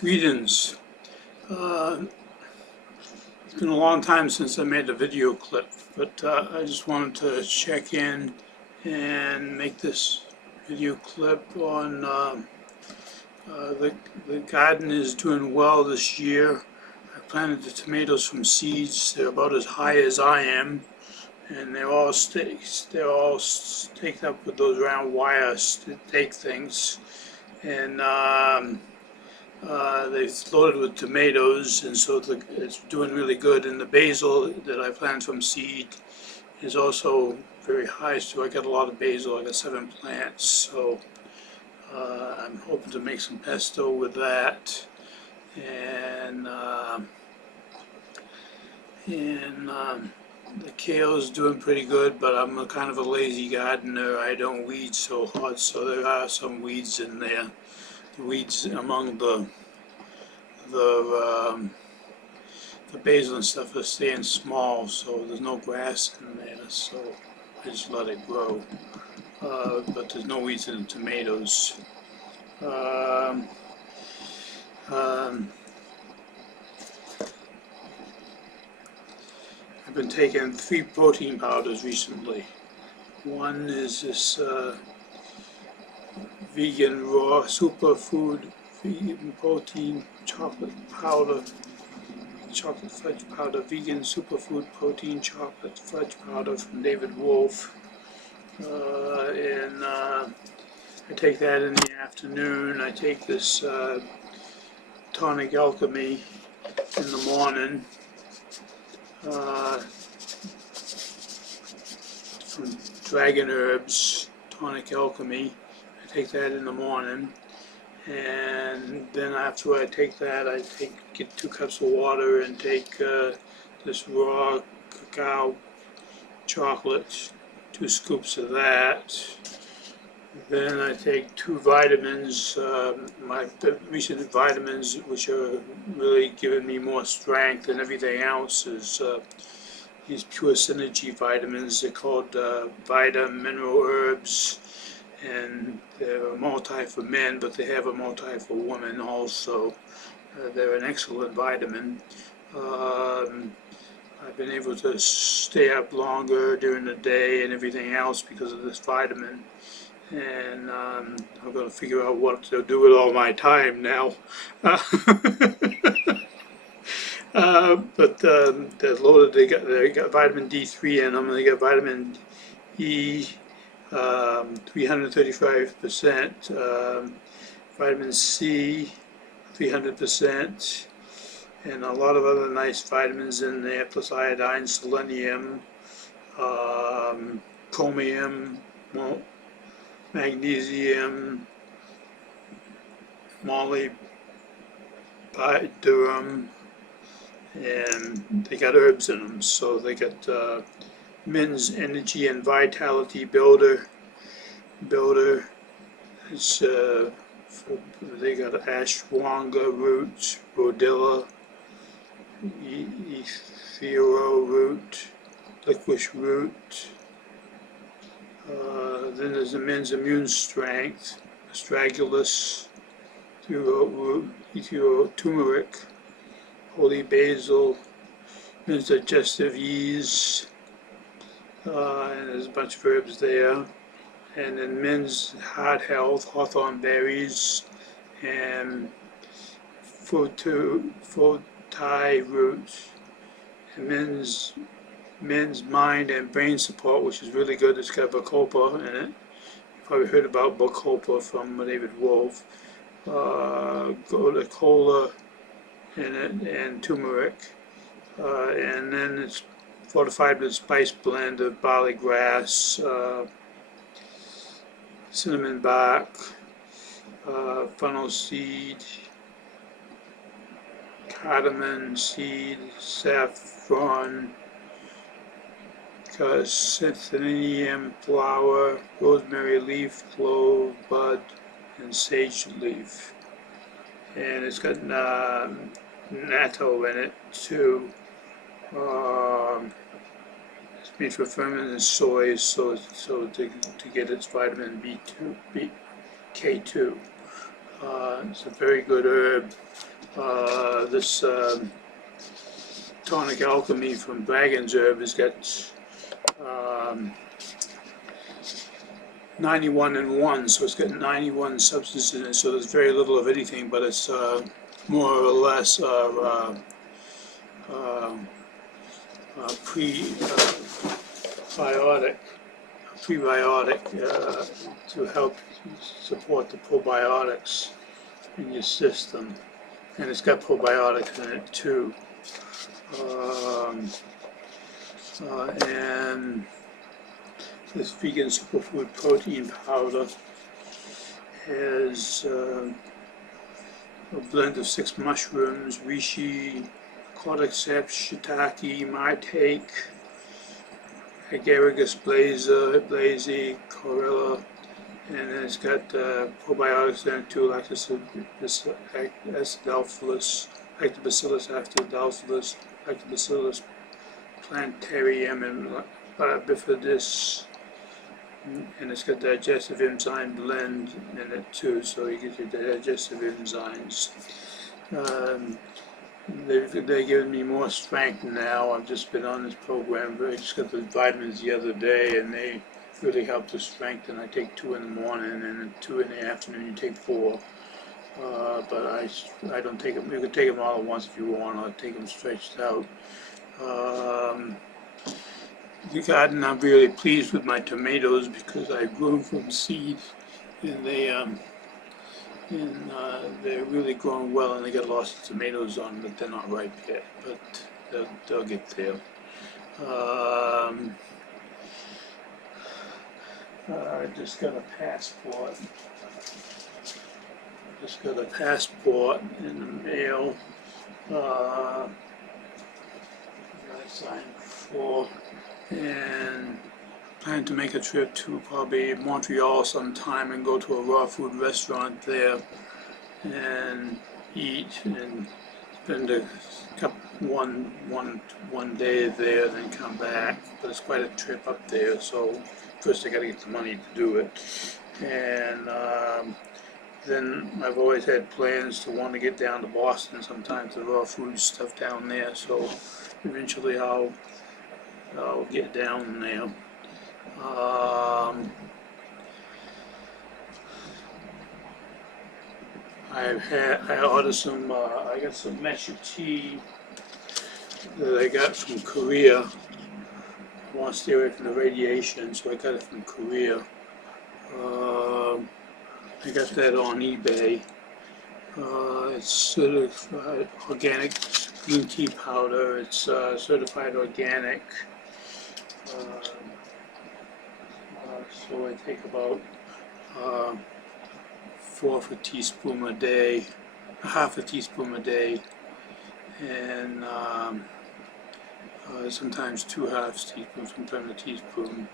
Greetings. It's been a long time since I made a video clip, but I just wanted to check in and make this video clip on the garden is doing well this year. I planted the tomatoes from seeds. They're about as high as I am, and they're all staked up with those round wire stake things, and they've loaded with tomatoes, and so it's doing really good. And the basil that I planted from seed is also very high, so I got a lot of basil. I got 7 plants, so I'm hoping to make some pesto with that. And the kale is doing pretty good, but I'm a kind of a lazy gardener. I don't weed so hard, so there are some weeds in there. The weeds among the basil and stuff are staying small, so there's no grass in there, so I just let it grow. But there's no weeds in the tomatoes. I've been taking 3 protein powders recently. One is this vegan raw superfood vegan protein chocolate fudge powder, vegan superfood protein chocolate fudge powder from David Wolf. And I take that in the afternoon. I take this tonic alchemy in the morning. From Dragon Herbs, tonic alchemy. I take that in the morning, and then after I take that, get 2 cups of water and take this raw cacao chocolate, 2 scoops of that. Then I take 2 vitamins, my recent vitamins, which are really giving me more strength than everything else, is these Pure Synergy vitamins. They're called Vita Mineral Herbs, and they're a multi for men, but they have a multi for women also. They're an excellent vitamin. I've been able to stay up longer during the day and everything else because of this vitamin. And I'm going to figure out what to do with all my time now. But they're loaded. They got vitamin D3 in them. They got vitamin E, 335%, vitamin C, 300%, and a lot of other nice vitamins in there, plus iodine, selenium, chromium, magnesium, molybdenum, and they got herbs in them. So they got Men's Energy and Vitality Builder. It's they got ashwagandha root, rhodilla, ephedra root, licorice root. Then there's the Men's Immune Strength, astragalus, turmeric, holy basil, Men's Digestive Ease, and there's a bunch of herbs there. And then Men's Heart Health, hawthorn berries, and fotai root, and men's mind and brain support, which is really good. It's got bacopa in it. You've probably heard about bacopa from David Wolf. Cola in it, and turmeric. And then it's fortified with spice blend of barley grass, cinnamon bark, fennel seed, cardamom seed, saffron, synthenium flower, rosemary leaf, clove bud, and sage leaf. And it's got natto in it too. It's made for fermented soy, so to get its vitamin K2. It's a very good herb. This tonic alchemy from Dragon's Herb has got 91 in 1, so it's got 91 substances in it, so there's very little of anything, but it's more or less prebiotic to help support the probiotics in your system, and it's got probiotics in it too. And this vegan superfood protein powder has a blend of 6 mushrooms: reishi, cordyceps, shiitake, maitake, agaricus blazy, chlorella, and then it's got probiotics in it too, lactobacillus acidophilus, lactobacillus plantarum, and bifidus, and it's got digestive enzyme blend in it too, so you get your digestive enzymes. They're giving me more strength now. I've just been on this program. I just got the vitamins the other day, and they really help the strength. And I take 2 in the morning, and 2 in the afternoon. You take 4, but I don't take them. You can take them all at once if you want, or take them stretched out. The garden, I'm really pleased with my tomatoes because I grew them from seed, and they're really growing well, and they got lots of tomatoes on them, but they're not ripe yet, but they'll get there. I just got a passport. In the mail. I signed for, and plan to make a trip to probably Montreal sometime and go to a raw food restaurant there and eat and spend one day there, then come back. But it's quite a trip up there, so first I got to get the money to do it. And then I've always had plans to want to get down to Boston sometimes, the raw food stuff down there. So eventually I'll get down there. I ordered some. I got some matcha tea that I got from Korea. I want to stay away from the radiation, so I got it from Korea. I got that on eBay. It's certified organic green tea powder. It's certified organic. So I take about 1/4 teaspoon a day, 1/2 teaspoon a day, and sometimes 2/2 teaspoons, sometimes a teaspoon.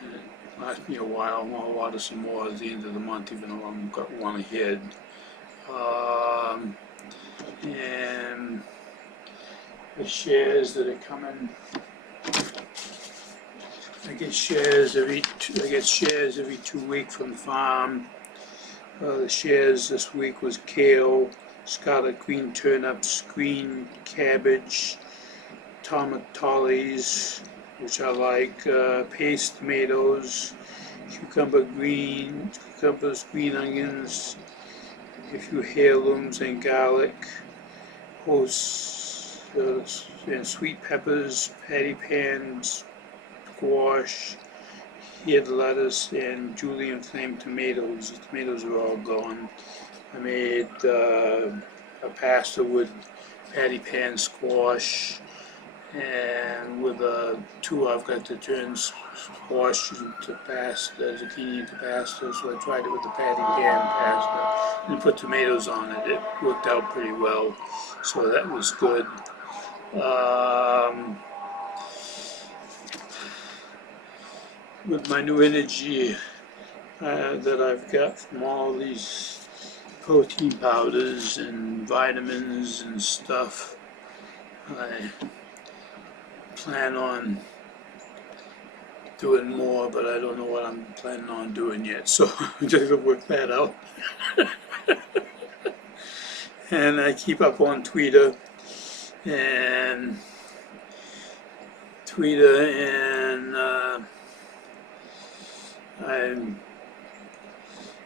And it lasts me a while. I'll order some more at the end of the month, even though I've got one ahead. And the shares that are coming. I get shares every 2 weeks from the farm. The shares this week was kale, scarlet green turnips, green cabbage, tomatillos, which I like, paste tomatoes, cucumbers, green onions, a few heirlooms and garlic, and sweet peppers, patty pans, squash, head lettuce, and julienne flame tomatoes. The tomatoes are all gone. I made a pasta with patty pan squash, and with I've got to turn squash into pasta, zucchini into pasta, so I tried it with the patty pan pasta and put tomatoes on it. It worked out pretty well, so that was good. With my new energy that I've got from all these protein powders and vitamins and stuff, I plan on doing more, but I don't know what I'm planning on doing yet, so I'm just gonna work that out. And I keep up on and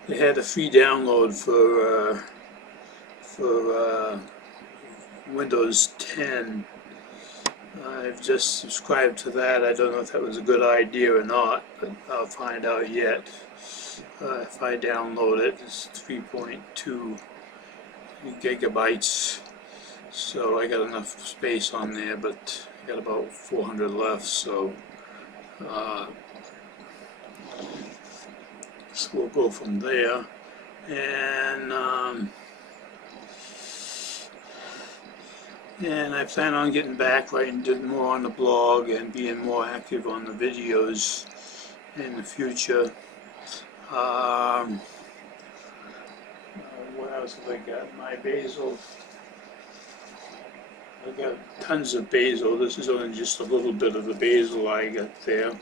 they had a free download for Windows 10. I've just subscribed to that. I don't know if that was a good idea or not, but I'll find out yet. If I download it, it's 3.2 gigabytes, so I got enough space on there, but I got about 400 left, so we'll go from there. And I plan on getting back, writing more on the blog and being more active on the videos in the future. What else have I got? My basil. I got tons of basil. This is only just a little bit of the basil I got there.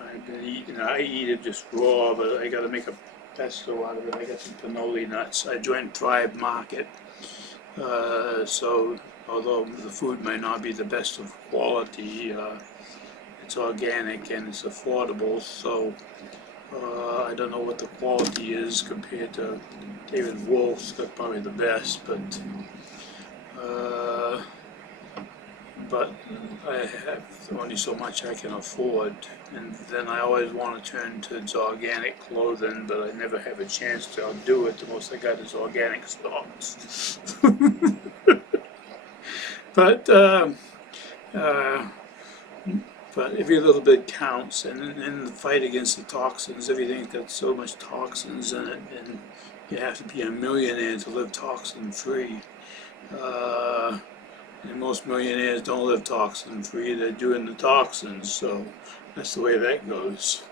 I've been eating. I eat it just raw, but I got to make a pesto out of it. I got some cannoli nuts. I joined Thrive Market, so although the food may not be the best of quality, it's organic and it's affordable. So I don't know what the quality is compared to David Wolf's. Got probably the best, but I have only so much I can afford, and then I always want to turn to organic clothing, but I never have a chance to do it. The most I got is organic socks. But every little bit counts, and in the fight against the toxins, everything's got so much toxins in it, and you have to be a millionaire to live toxin free. And most millionaires don't live toxin free, they're doing the toxins, so that's the way that goes.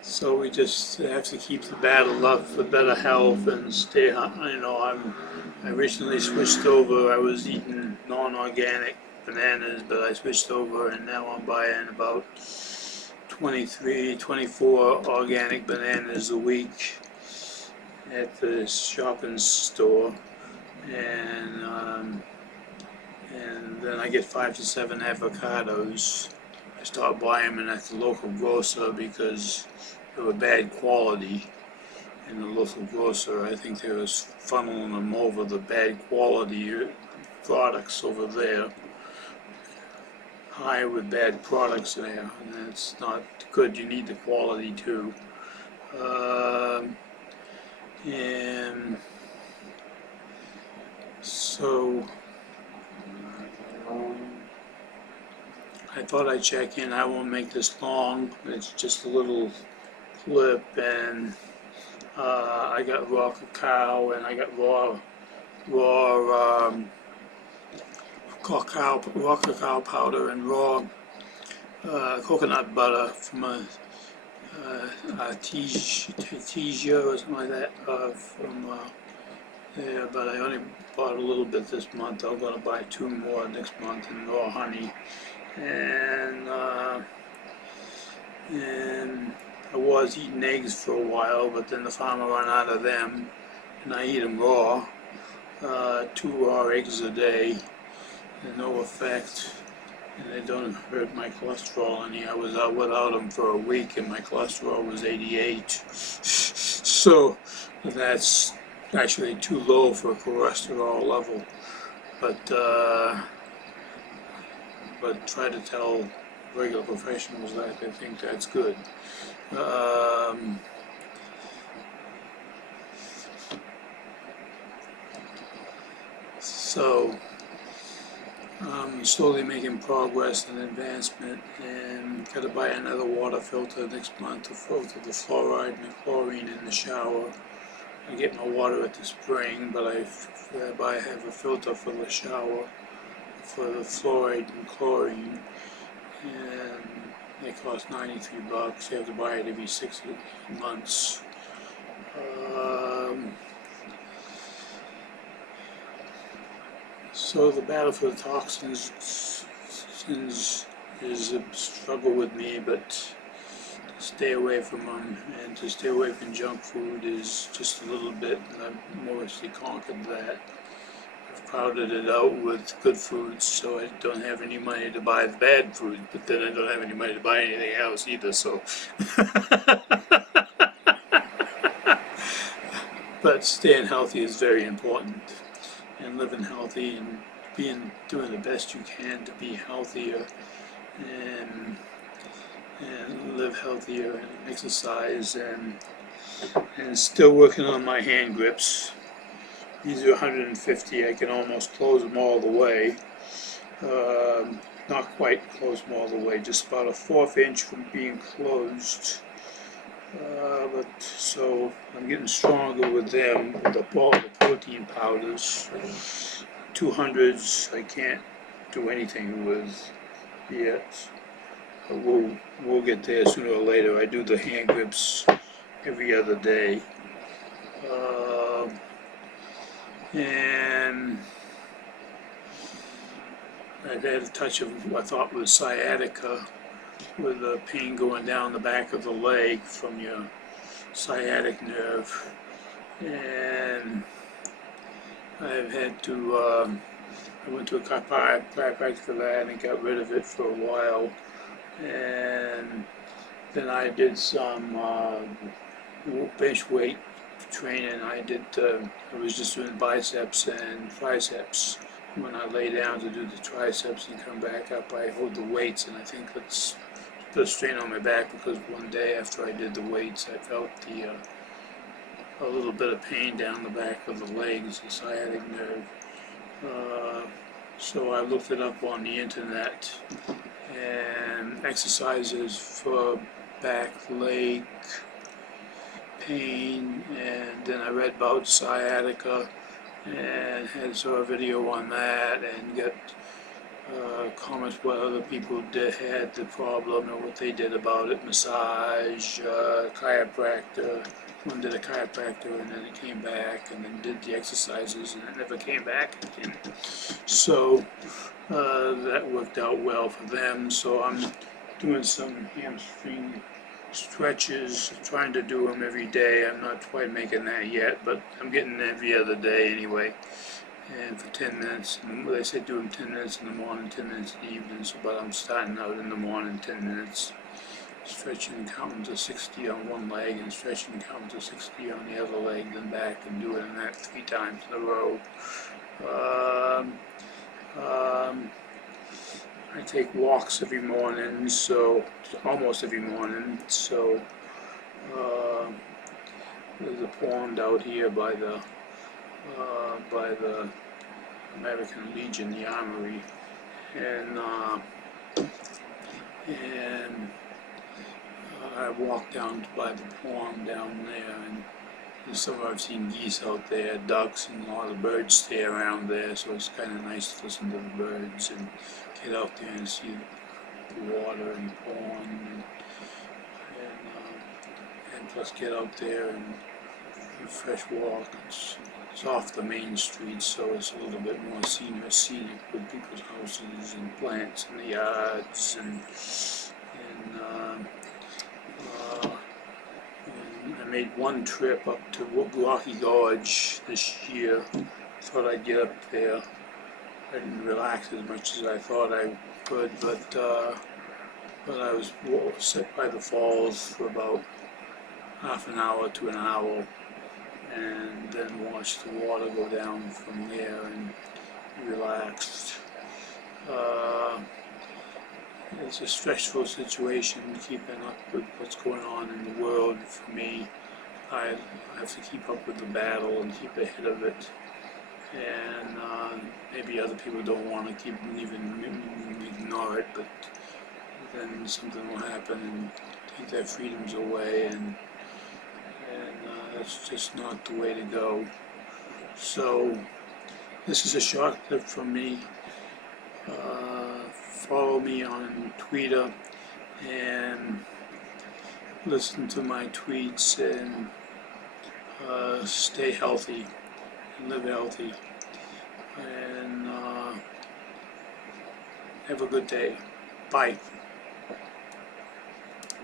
So we just have to keep the battle up for better health and stay, you know, I recently switched over. I was eating non-organic bananas, but I switched over and now I'm buying about 23, 24 organic bananas a week at the shopping store, and then I get 5 to 7 avocados. I start buying them at the local grocer because they were bad quality. In the local grocer, I think they was funneling them over the bad quality products over there. High with bad products there, and that's not good. You need the quality too. And so I thought I'd check in. I won't make this long. It's just a little clip, and I got raw cacao, and I got raw cacao powder and raw coconut butter from a Artesia or something like that from there, but I only bought a little bit this month. I'm going to buy 2 more next month, and raw honey, and I was eating eggs for a while, but then the farmer ran out of them, and I eat them raw. 2 raw eggs a day, and no effect, and they don't hurt my cholesterol any. I was out without them for a week, and my cholesterol was 88. So that's actually too low for a cholesterol level. But try to tell regular professionals that they think that's good. So I'm slowly making progress and advancement, and got to buy another water filter next month to filter the fluoride and the chlorine in the shower. I get my water at the spring, but I have a filter for the shower for the fluoride and chlorine, and they cost $93. You have to buy it every 6 months. So the battle for the toxins is a struggle with me, but to stay away from them and to stay away from junk food is just a little bit, and I've mostly conquered that. I've crowded it out with good foods, so I don't have any money to buy the bad food, but then I don't have any money to buy anything else either, so. But staying healthy is very important, and living healthy and doing the best you can to be healthier and live healthier and exercise and still working on my hand grips. These are 150. I can almost close them all the way. Not quite close them all the way, just about a 1/4 inch from being closed. But so I'm getting stronger with them, with all the protein powders. 200s I can't do anything with yet. But we'll get there sooner or later. I do the hand grips every other day. And I've had a touch of what I thought was sciatica, with the pain going down the back of the leg from your sciatic nerve, and I've had to, I went to a chiropractor for that and got rid of it for a while, and then I did some bench weight training. I was just doing biceps and triceps. When I lay down to do the triceps and come back up, I hold the weights, and I think that's put a strain on my back, because one day after I did the weights, I felt a little bit of pain down the back of the legs, the sciatic nerve. So I looked it up on the internet, and exercises for back, leg pain, and then I read about sciatica and saw a video on that, and got comments what other people had the problem and what they did about it. Massage, chiropractor. One did a chiropractor and then it came back, and then did the exercises and it never came back again. So that worked out well for them. So I'm doing some hamstring stretches, trying to do them every day. I'm not quite making that yet, but I'm getting every other day anyway. And for 10 minutes, they say do them 10 minutes in the morning, 10 minutes in the evening, so, but I'm starting out in the morning, 10 minutes, stretching and counting to 60 on one leg, and stretching and counting to 60 on the other leg, then back, and doing that 3 times in a row. I take walks every morning, so almost every morning, so there's a pond out here by the American Legion, the Armory, and I walk down by the pond down there, and this summer I've seen geese out there, ducks, and a lot of birds stay around there, so it's kind of nice to listen to the birds and get out there and see the water and the pond, and plus get out there and a fresh walk. It's off the main street, so it's a little bit more scenic with people's houses and plants in the yards, and I made one trip up to Rocky Gorge this year. Thought I'd get up there. I didn't relax as much as I thought I could, but I was set by the falls for about half an hour to an hour, and then watched the water go down from there and relaxed. It's a stressful situation keeping up with what's going on in the world for me. I have to keep up with the battle and keep ahead of it, and maybe other people don't want to even ignore it, but then something will happen and take their freedoms away, and that's just not the way to go. So this is a short clip from me. Follow me on Twitter and listen to my tweets, and stay healthy and live healthy, and have a good day. Bye.